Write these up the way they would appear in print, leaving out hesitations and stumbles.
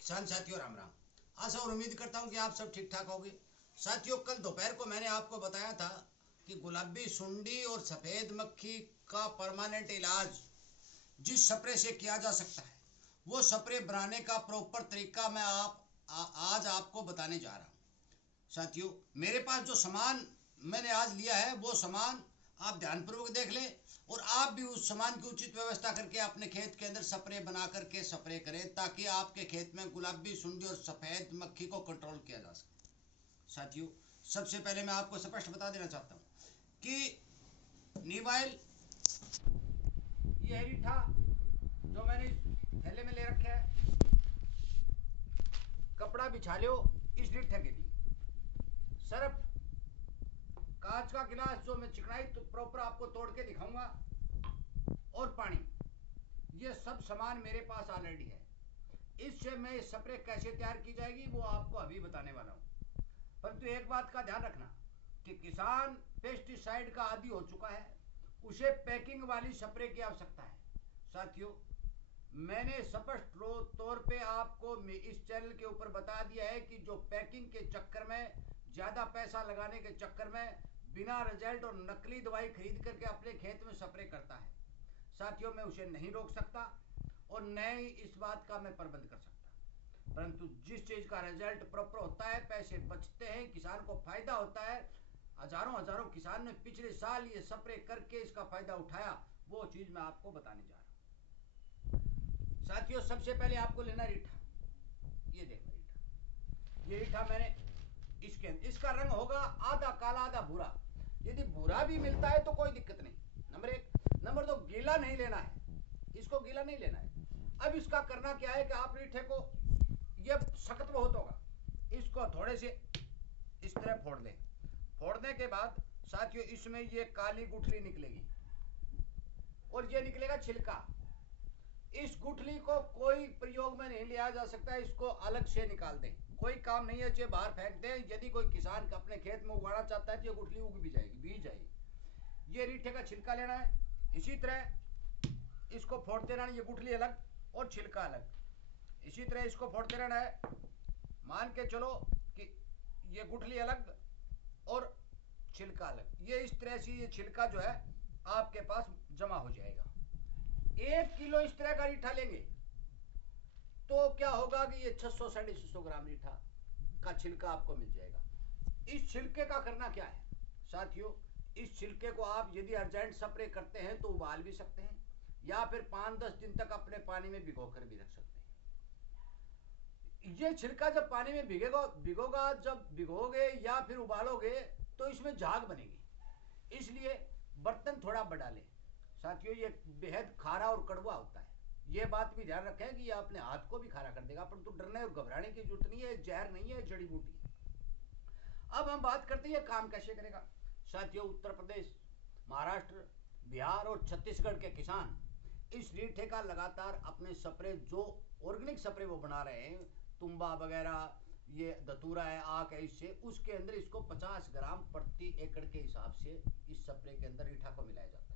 किसान साथियों राम राम। आशा और उम्मीद करता हूँ कि आप सब ठीक ठाक होंगे। साथियों, कल दोपहर को मैंने आपको बताया था कि गुलाबी सुंडी और सफ़ेद मक्खी का परमानेंट इलाज जिस स्प्रे से किया जा सकता है वो स्प्रे बनाने का प्रॉपर तरीका मैं आज आपको बताने जा रहा हूँ। साथियों, मेरे पास जो सामान मैंने आज लिया है वो सामान आप ध्यानपूर्वक देख लें और आप भी उस सामान की उचित व्यवस्था करके अपने खेत के अंदर स्प्रे बना करके स्प्रे करें ताकि आपके खेत में गुलाबी सुंडी और सफ़ेद मक्खी को कंट्रोल किया जा सके। साथियों, सबसे पहले मैं आपको स्पष्ट बता देना चाहता हूँ कि नीबाइल ये रीठा जो मैंने थैले में ले रखा है, कपड़ा बिछा लो इस रीठे के लिए, सर्फ, कांच का गिलास जो मैं चिकनाई तो प्रॉपर आपको तोड़ के दिखाऊंगा, और पानी, ये सब सामान मेरे पास ऑलरेडी है। इससे मैं स्प्रे कैसे तैयार की जाएगी वो आपको अभी बताने वाला हूँ। परंतु एक बात का ध्यान रखना कि किसान पेस्टिसाइड का आदी हो चुका है, उसे पैकिंग वाली स्प्रे की आवश्यकता है। साथियों, मैंने स्पष्ट तौर पे आपको इस चैनल के ऊपर बता दिया है कि जो पैकिंग के चक्कर में, ज़्यादा पैसा लगाने के चक्कर में बिना रिजल्ट और नकली दवाई खरीद करके अपने खेत में स्प्रे करता है, साथियों मैं उसे नहीं रोक सकता और न ही इस बात का मैं प्रबंध कर सकता। परंतु जिस चीज़ का रिजल्ट प्रॉपर होता है, पैसे बचते हैं, किसान को फायदा होता है, हजारों किसान ने पिछले साल ये स्प्रे करके इसका फायदा उठाया, वो चीज़ मैं आपको बताने जा रहा हूँ। साथियों, सबसे पहले आपको लेना रीठा। ये देखो रीठा, ये रीठा मैंने इसका रंग होगा आधा काला आधा भूरा। यदि भूरा भी मिलता है तो कोई दिक्कत नहीं, नंबर एक। नंबर दो, गीला नहीं लेना है, इसको गीला नहीं लेना है। अब इसका करना क्या है कि आप रीठे को, ये सख्त बहुत होगा, इसको थोड़े से इस तरह फोड़ दें। फोड़ने के बाद साथियों इसमें ये काली गुठली निकलेगी और ये निकलेगा छिलका। इस गुठली को कोई प्रयोग में नहीं लिया जा सकता, इसको अलग से निकाल दें, कोई काम नहीं है, चाहे बाहर फेंक दें। यदि कोई किसान अपने खेत में उगाना चाहता है तो ये गुठली उग भी जाएगी, बीज जाएगी। ये रीठे का छिलका लेना है, इसी तरह इसको फोड़ते रहना, ये गुठली अलग और छिलका अलग, इसी तरह इसको फोड़ते रहना है। मान के चलो कि ये गुठली अलग और छिलका अलग, ये इस तरह से ये छिलका जो है आपके पास जमा हो जाएगा। 1 किलो इस तरह का रीठा लेंगे तो क्या होगा कि ये 600-650 ग्राम रीठा का छिलका आपको मिल जाएगा। इस छिलके का करना क्या है साथियों, इस छिलके को आप यदि अर्जेंट स्प्रे करते हैं तो उबाल भी सकते हैं या फिर 5-10 दिन तक अपने पानी में भिगो कर भी रख सकते हैं। ये छिलका जब पानी में भिगोगा, जब भिगोगे या फिर उबालोगे तो इसमें झाग बनेगी, इसलिए बर्तन थोड़ा बड़ा लें। साथियों, ये बेहद खारा और कड़वा होता है, ये बात भी ध्यान रखें कि ये अपने हाथ को भी खारा कर देगा, परंतु डरने और घबराने की जरूरत नहीं है, जहर नहीं है, जड़ी बूटी है। अब हम बात करते हैं ये काम कैसे करेगा। साथियों, उत्तर प्रदेश, महाराष्ट्र, बिहार और छत्तीसगढ़ के किसान इस रीठे का लगातार अपने स्प्रे, जो ऑर्गेनिक स्प्रे वो बना रहे हैं, तुम्बा वगैरह, ये धतूरा है, आक है, इससे उसके अंदर इसको 50 ग्राम प्रति एकड़ के हिसाब से इस स्प्रे के अंदर रीठा को मिलाया जाता है।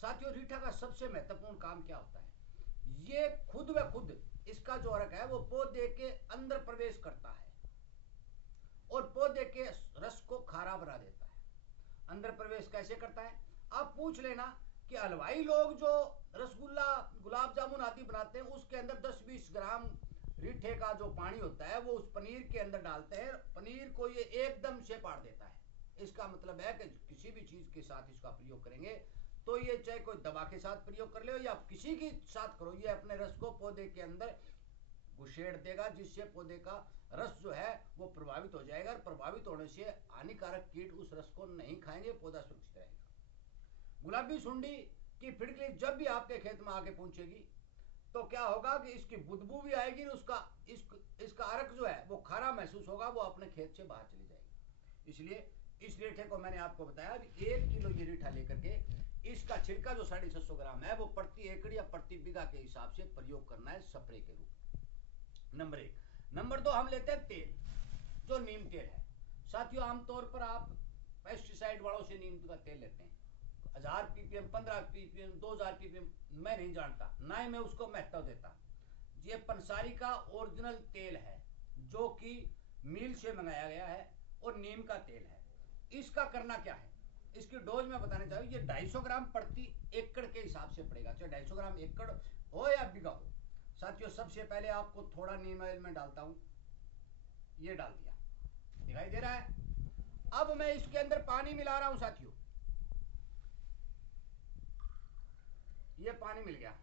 साथियों, रीठा का सबसे महत्वपूर्ण काम क्या होता है, ये खुद व खुद इसका जो अर्क है वो पौधे के अंदर प्रवेश करता है और पौधे के रस को खारा बना देता है। अंदर प्रवेश कैसे करता है, आप पूछ लेना कि हलवाई लोग जो रसगुल्ला, गुलाब जामुन आदि बनाते हैं, उसके अंदर 10-20 ग्राम रीठे का जो पानी होता है वो उस पनीर के अंदर डालते हैं, पनीर को ये एकदम से पाड़ देता है। इसका मतलब है कि किसी भी चीज के साथ इसका प्रयोग करेंगे तो ये चाहे कोई दवा के साथ प्रयोग कर ले या किसी के साथ करो, ये अपने रस को पौधे के अंदर घुसेड़ देगा, जिससे पौधे का रस जो है वो प्रभावित हो जाएगा और प्रभावित होने से हानिकारक कीट उस रस को नहीं खाएंगे, पौधा सुरक्षित रहेगा। गुलाबी सुंडी की फिड़की जब भी आपके खेत में आके पहुंचेगी तो क्या होगा कि इसकी बुदबू भी आएगी, इसका अर्क जो है वो खारा महसूस होगा, वो अपने खेत से बाहर चली जाएगी। इसलिए इस रीठे को मैंने आपको बताया कि 1 किलो ये रीठा लेकर के इसका छिलका जो 650 ग्राम है वो प्रति एकड़ या प्रति बीघा के हिसाब से प्रयोग करना है स्प्रे के रूप। नंबर 1। नंबर 2, हम लेते हैं तेल, जो नीम तेल है। साथियों, आमतौर पर आप पेस्टिसाइड वालों से नीम का तेल लेते हैं, 1000 ppm, 15 ppm, 2000 ppm, मैं नहीं जानता, ना ही मैं उसको महत्व देता। ये पंसारी का ओरिजिनल तेल है जो कि मिल से मंगाया गया है और नीम का तेल है। इसका करना क्या है, इसकी डोज में बताना चाहूँ। ये 250 ग्राम प्रति एकड़ के हिसाब से पड़ेगा, चाहे 250 ग्राम एकड़ हो या बीघा हो। साथियों सबसे पहले आपको थोड़ा नीम ऑयल में डालता हूँ, ये डाल दिया, दिखाई दे रहा है। अब मैं इसके अंदर पानी मिला रहा हूं साथियों, ये पानी मिल गया।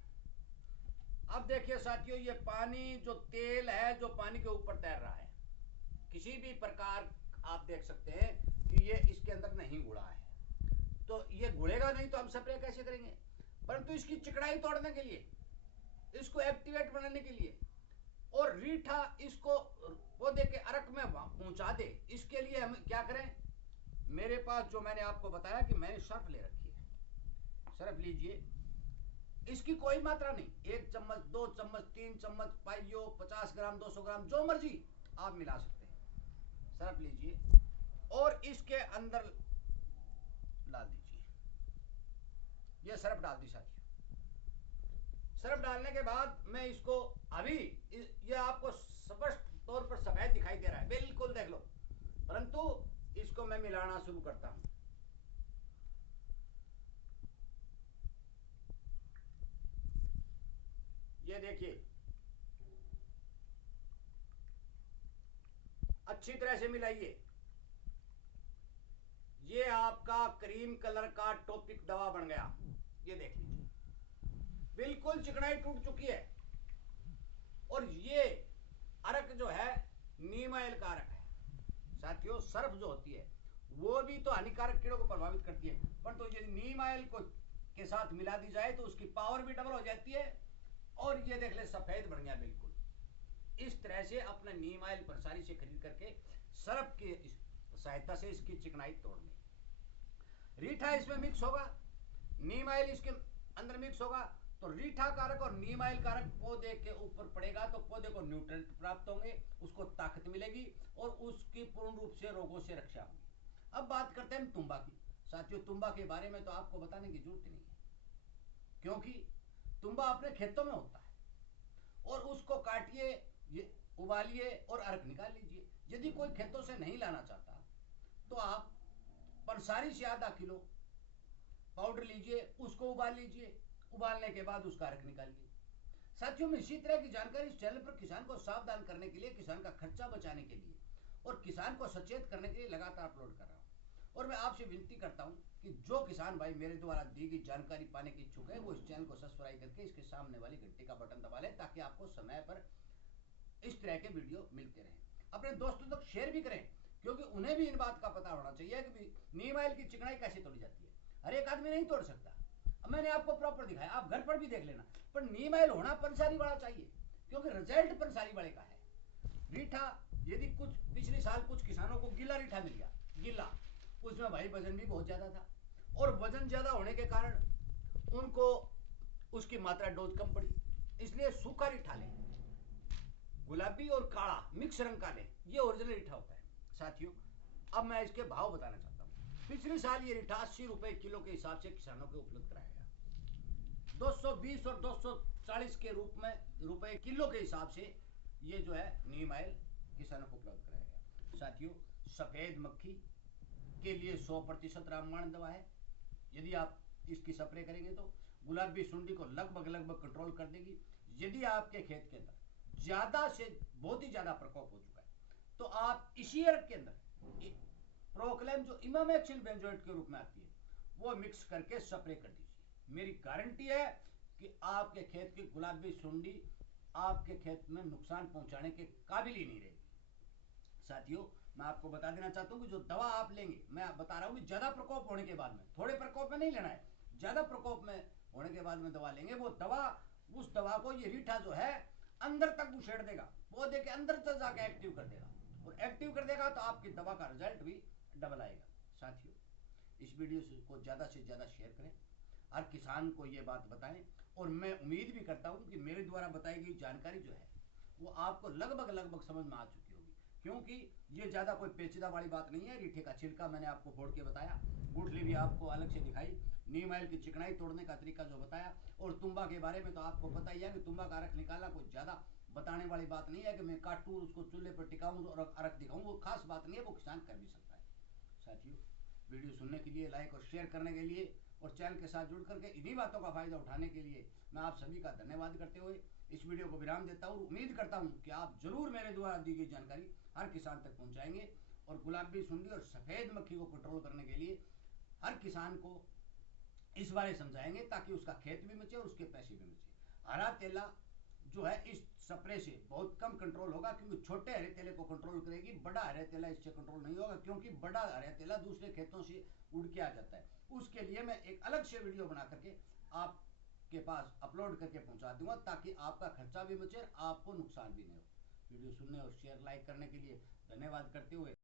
अब देखिए साथियों, ये पानी जो तेल है जो पानी के ऊपर तैर रहा है, किसी भी प्रकार आप देख सकते हैं कि ये इसके अंदर नहीं घुला है। तो ये घुलेगा नहीं तो हम स्प्रे कैसे करेंगे, परंतु इसकी चिकनाई तोड़ने के लिए, इसको एक्टिवेट बनाने के लिए और रीठा इसको पौधे के अर्क में पहुंचा दे, इसके लिए हम क्या करें। मेरे पास जो मैंने आपको बताया कि मैंने सर्फ ले रखी है, सर्फ लीजिए, इसकी कोई मात्रा नहीं, 1 चम्मच 2 चम्मच 3 चम्मच पाइयो 50 ग्राम 200 ग्राम जो मर्जी आप मिला सकते हैं। सर्फ लीजिए और इसके अंदर डाल दीजिए, ये सर्फ डाल दी साथियों। सर्फ डालने के बाद मैं इसको अभी ये आपको स्पष्ट तौर पर सफेद दिखाई दे रहा है, बिल्कुल देख लो, परंतु इसको मैं मिलाना शुरू करता हूं। ये देखिए अच्छी तरह से मिलाइए। ये आपका क्रीम कलर का टॉपिक दवा बन गया, ये देख लीजिए, बिल्कुल चिकनाई टूट चुकी है। और ये अर्क जो है नीम ऑयल का अर्क है साथियों। सर्फ जो होती है वो भी तो हानिकारक कीड़ों को प्रभावित करती है, पर तो ये नीम ऑयल को के साथ मिला दी जाए तो उसकी पावर भी डबल हो जाती है। और ये देख ले सफेद बन गया बिल्कुल। इस तरह से अपने नीम ऑयल पंसारी से खरीद करके सर्फ की सहायता से इसकी चिकनाई तोड़ ले। रीठा इसमें मिक्स होगा, नीम ऑयल इसके अंदर मिक्स होगा, तो रीठा कारक और नीम ऑयल कारक पौधे के ऊपर पड़ेगा तो पौधे को न्यूट्रिएंट प्राप्त होंगे, उसको ताकत मिलेगी और उसकी पूर्ण रूप से रोगों से रक्षा होगी। अब बात करते हैं तुम्बा की। साथियों तुम्बा के बारे में तो आपको बताने की जरूरत नहीं है, क्योंकि तुम्बा अपने खेतों में होता है और उसको काटिए, उबालिए और अर्क निकाल लीजिए। यदि कोई खेतों से नहीं लाना चाहता तो आप पंसारी से आधा किलो पाउडर लीजिए, उसको उबाल लीजिए, उबालने के बाद उसका अर्क निकालिए। साथियों में इसी तरह की जानकारी इस चैनल पर किसान को सावधान करने के लिए, किसान का खर्चा बचाने के लिए और किसान को सचेत करने के लिए लगातार अपलोड कर रहा हूँ। और मैं आपसे विनती करता हूँ कि जो किसान भाई मेरे द्वारा दी गई जानकारी पाने के इच्छुक है वो इस चैनल को सब्सक्राइब करके इसके सामने वाली घंटी का बटन दबा ले, ताकि आपको समय पर इस तरह के वीडियो मिलते रहें। अपने दोस्तों तक शेयर भी करें, क्योंकि उन्हें भी इन बात का पता होना चाहिए कि नीम ऑयल की चिकनाई कैसे तोड़ी जाती है। हर एक आदमी नहीं तोड़ सकता, अब मैंने आपको प्रॉपर दिखाया, आप घर पर भी देख लेना। पर नीम ऑयल होना पंसारी वाला चाहिए, क्योंकि रिजल्ट पंसारी वाले का है। रीठा यदि कुछ पिछले साल कुछ किसानों को गिला रीठा मिल गया, गिला, उसमें भाई वजन भी बहुत ज्यादा था और वजन ज्यादा होने के कारण उनको उसकी मात्रा डोज कम पड़ी, इसलिए सूखा रीठा लें, गुलाबी और काला मिक्स रंग का लें, ये ओरिजिनल रीठा होता है साथियों। अब मैं इसके भाव बताना चाहता हूँ। पिछले साल ये रीठा 80 रुपए किलो के हिसाब से किसानों को उपलब्ध कराया गया, 220 और 240 के रूप में रुपए किलो के हिसाब से ये जो है नीम ऑयल किसानों को उपलब्ध कराया गया। साथियों सफेद मक्खी के लिए 100% रामबाण दवा है, यदि आप इसकी स्प्रे करेंगे तो गुलाबी सुंडी को लगभग कंट्रोल कर देगी। यदि आपके खेत के अंदर ज्यादा से बहुत ही ज्यादा प्रकोप हो चुका है तो आप इसी अर्क के अंदर प्रोक्लेम जो इमामेक्सिन बेंजोएट के रूप में आती है वो मिक्स करके स्प्रे कर दीजिए। मेरी गारंटी है कि आपके खेत की गुलाबी सुंडी आपके खेत में नुकसान पहुंचाने के काबिल ही नहीं रहेगी। साथियों मैं आपको बता देना चाहता हूं कि जो दवा आप लेंगे, मैं बता रहा हूं कि ज्यादा प्रकोप होने के बाद में, थोड़े प्रकोप में नहीं लेना है, ज्यादा प्रकोप में होने के बाद में दवा लेंगे, वो दवा उस दवा को ये रीठा जो है अंदर तक उछेड़ देगा, पौधे के अंदर तक जाकर एक्टिव कर देगा, और एक्टिव कर देगा तो आपकी दवा का रिजल्ट भी डबल आएगा। साथियों इस वीडियो को ज्यादा से ज्यादा शेयर करें, हर किसान को ये बात बताएं, और मैं उम्मीद भी करता हूं कि मेरे द्वारा बताई गई जानकारी जो है वो आपको लगभग समझ में आ चुकी होगी, क्योंकि ये ज्यादा कोई पेचीदा वाली बात नहीं है। रीठे का छिलका मैंने आपको फोड़ के बताया, गुठली भी आपको अलग से दिखाई, नीम ऑयल की चिकनाई तोड़ने का तरीका जो बताया, और तुम्बा के बारे में तो आपको पता ही है कि तुम्बा का अरख निकालना कोई ज़्यादा बताने वाली बात नहीं है कि मैं काटूँ उसको चूल्हे पर टिकाऊँ और अरख दिखाऊँ, वो खास बात नहीं है, वो किसान कर भी सकता है। साथियों, वीडियो सुनने के लिए, लाइक और शेयर करने के लिए और चैनल के साथ जुड़ करके इन्हीं बातों का फायदा उठाने के लिए मैं आप सभी का धन्यवाद करते हुए इस वीडियो को विराम देता हूँ। उम्मीद करता हूँ कि आप जरूर मेरे द्वारा दी गई जानकारी हर किसान तक पहुँचाएंगे और गुलाबी सुंडी और सफ़ेद मक्खी को कंट्रोल करने के लिए हर किसान को इस बारे समझाएंगे ताकि उसका खेत भी बचे और उसके पैसे भी बचे। हरा तेला जो है इस स्प्रे से बहुत कम कंट्रोल होगा, क्योंकि छोटे हरे तेले को कंट्रोल करेगी, बड़ा हरे तेला इससे कंट्रोल नहीं होगा, क्योंकि बड़ा हरे तेला दूसरे खेतों से उड़ के आ जाता है। उसके लिए मैं एक अलग से वीडियो बना करके आपके पास अपलोड करके पहुंचा दूंगा ताकि आपका खर्चा भी बचे, आपको नुकसान भी नहीं हो। वीडियो सुनने और शेयर लाइक करने के लिए धन्यवाद करते हुए